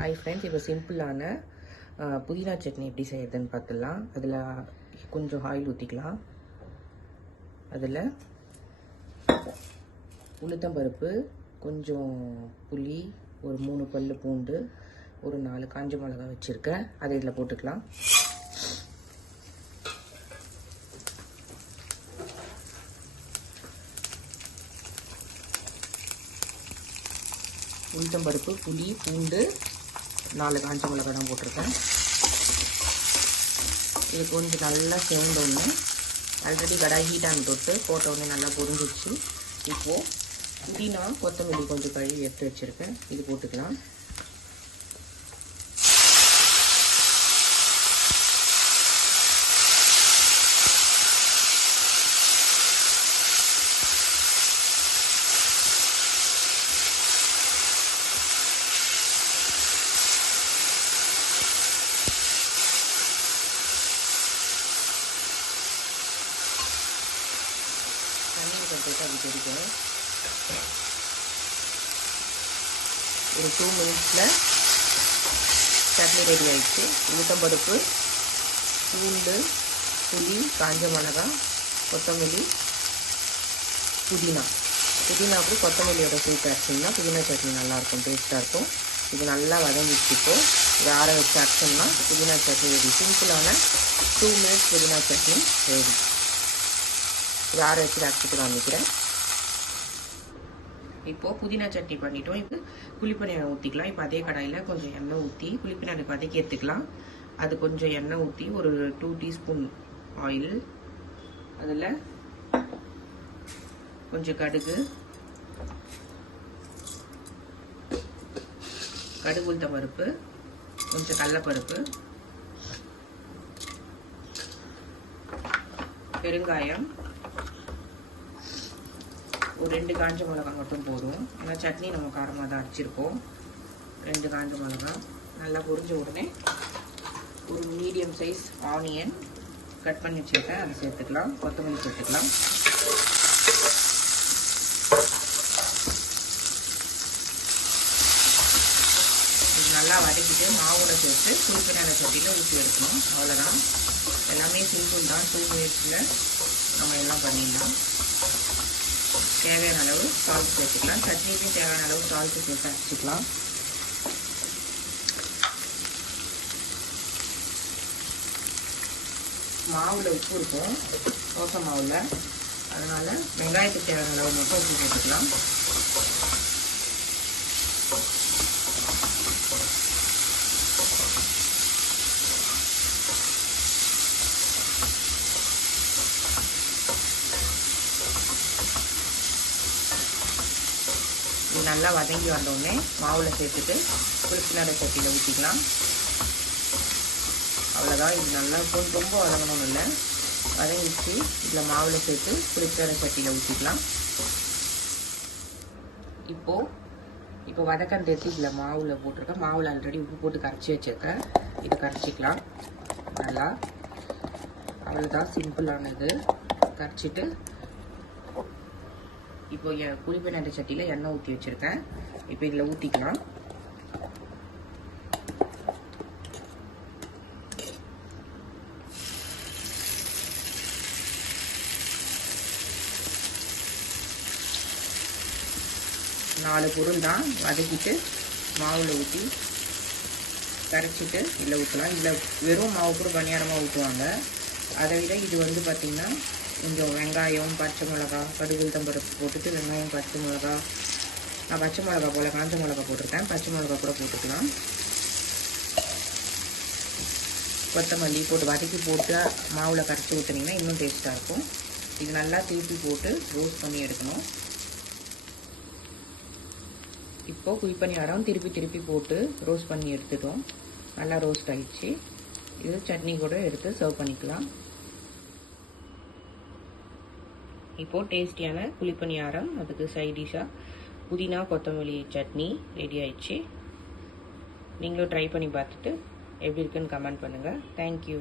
Hi friends இப்போ சிம்பிளான புதினா சட்னி எப்படி செய்யறதுன்னு பார்த்துடலாம். அதில் கொஞ்சம் ஆயில் ஊற்றிக்கலாம் அதில் உளுத்தம்பருப்பு கொஞ்சம் புளி ஒரு மூணு பல் பூண்டு ஒரு நாலு காஞ்ச மிளகா வச்சுருக்கேன். அதை இதில் போட்டுக்கலாம். உளுத்தம்பருப்பு புளி பூண்டு நாலு காஞ்ச மிளகாய் தான் போட்டிருக்கேன். இது கொஞ்சம் நல்லா சேர்ந்தோடனே ஆல்ரெடி கடாய் ஹீட்டான தொட்டு போட்டவுடனே நல்லா பொரிஞ்சிச்சு இப்போது புதினா கொத்தமல்லி கொஞ்சம் கழுவி எடுத்து வச்சுருக்கேன். இது போட்டுக்கலாம் தண்ணீர் கொஞ்சம் அது தெரிக்கணும் ஒரு டூ மினிட்ஸில் சட்னி ரெடி ஆகிடுச்சு உளுத்தம்பருப்பு பூண்டு புளி காஞ்ச மிளகா கொத்தமல்லி புதினா. புதினா அப்படி கொத்தமல்லியோட சேர்த்து அரைச்சிங்கன்னா புதினா சட்னி நல்லாயிருக்கும் டேஸ்ட்டாக இருக்கும். இது நல்லா வதங்கிச்சு இப்போது இது ஆற வச்சு அரைச்சோம்னா புதினா சட்னி ரெடி. சிம்பிளான டூ மினிட்ஸ் புதினா சட்னி ரெடி. இது ஆற வச்சு அரைச்சிட்டு காமிக்கிறேன் இப்போது புதினா சட்னி பண்ணிட்டோம். இப்போ குழிப்பணியாரம் ஊற்றிக்கலாம் இப்போ அதே கடாயில் கொஞ்சம் எண்ணெய் ஊற்றி குழிப்பணியாரம் வதக்கி எடுத்துக்கலாம். அது கொஞ்சம் எண்ணெய் ஊற்றி ஒரு டூ டீஸ்பூன் ஆயில் அதில் கொஞ்சம் கடுகு. கடுகு உளுத்த பருப்பு கொஞ்சம் கடலப்பருப்பு. பெருங்காயம். ஒரு ரெண்டு காஞ்ச மிளகா மட்டும் போதும். ஏன்னா சட்னி நம்ம காரமாக தான் அடிச்சிருக்கோம் ரெண்டு காஞ்ச மிளகா நல்லா பொரிஞ்ச உடனே ஒரு மீடியம் சைஸ் ஆனியன் கட் பண்ணி வச்சுருக்கேன் அதை சேர்த்துக்கலாம். கொத்தமல்லி சேர்த்துக்கலாம். நல்லா வதக்கிட்டு மாவோட சேர்த்து குளிப்பினான சட்டியில் ஊற்றி எடுக்கணும். அவ்வளோதான் எல்லாமே சிம்பிள் தான். டூ மினிட்ஸில் நம்ம எல்லாம் பண்ணிடலாம். தேவையான அளவு சால்ட் சேர்த்துக்கலாம். சட்னிக்கும் தேவையான அளவு சால்ட்டு சேர்த்து அரைச்சிக்கலாம். மாவில் உப்பு இருக்கும். தோசை மாவில். அதனால் வெங்காயத்துக்கு தேவையான அளவு மட்டும் உப்பு சேர்த்துக்கலாம். நல்லா வதங்கி வந்தோடனே மாவில் சேர்த்துட்டு புளிப்பினார சட்டியில் ஊற்றிக்கலாம் அவ்வளோதான் இது நல்லா கொஞ்சம் ரொம்ப வதங்கணும்னு இல்லை. வதங்கிச்சு இதில் மாவில் சேர்த்து புளிப்பினார சட்டியில் ஊற்றிக்கலாம் இப்போது இப்போ வதக்கம் தேர்த்து இதில் மாவில் போட்டிருக்கேன் மாவில் ஆல்ரெடி உப்பு போட்டு கரைச்சி வச்சுருக்கேன் இது கரைச்சிக்கலாம். நல்லா. அவ்வளோதான் சிம்பிளானது கரைச்சிட்டு இப்போ என் குளிப்பெண்ணெய் சட்டியில் எண்ணெய் ஊற்றி வச்சுருக்கேன். இப்போ இதில் ஊற்றிக்கலாம் நாலு பொருள் தான் வதக்கிட்டு மாவில் ஊற்றி கரைச்சிட்டு இதில் ஊற்றலாம் இதில் வெறும் மாவு கூட பணியாரமாக ஊற்றுவாங்க அதை விட இது வந்து பார்த்திங்கன்னா கொஞ்சம் வெங்காயம் பச்சை மிளகா கடுகு உளுத்தம்பருப்பு போட்டுட்டு வெங்காயம் பச்சை மிளகா நான் பச்சை மிளகா போல் காஞ்ச மிளகா போட்டிருக்கேன். பச்சை மிளகா கூட போட்டுக்கலாம். கொத்தமல்லி போட்டு வதக்கி போட்டு மாவில் கரைச்சி ஊற்றுனீங்கன்னா இன்னும் டேஸ்ட்டாக இருக்கும். இது நல்லா திருப்பி போட்டு ரோஸ்ட் பண்ணி எடுக்கணும். இப்போ குழிப்பணியாரம் திருப்பி திருப்பி போட்டு ரோஸ்ட் பண்ணி எடுத்துட்டோம். நல்லா ரோஸ்ட் ஆகிடுச்சு இது சட்னி கூட எடுத்து சர்வ் பண்ணிக்கலாம். இப்போது டேஸ்டியான குழிப்பணியாரம் அதுக்கு சைடிஷாக புதினா கொத்தமல்லி சட்னி ரெடி ஆயிடுச்சு. நீங்களும் ட்ரை பண்ணி பார்த்துட்டு எப்படி இருக்குன்னு கமெண்ட் பண்ணுங்கள் தேங்க்யூ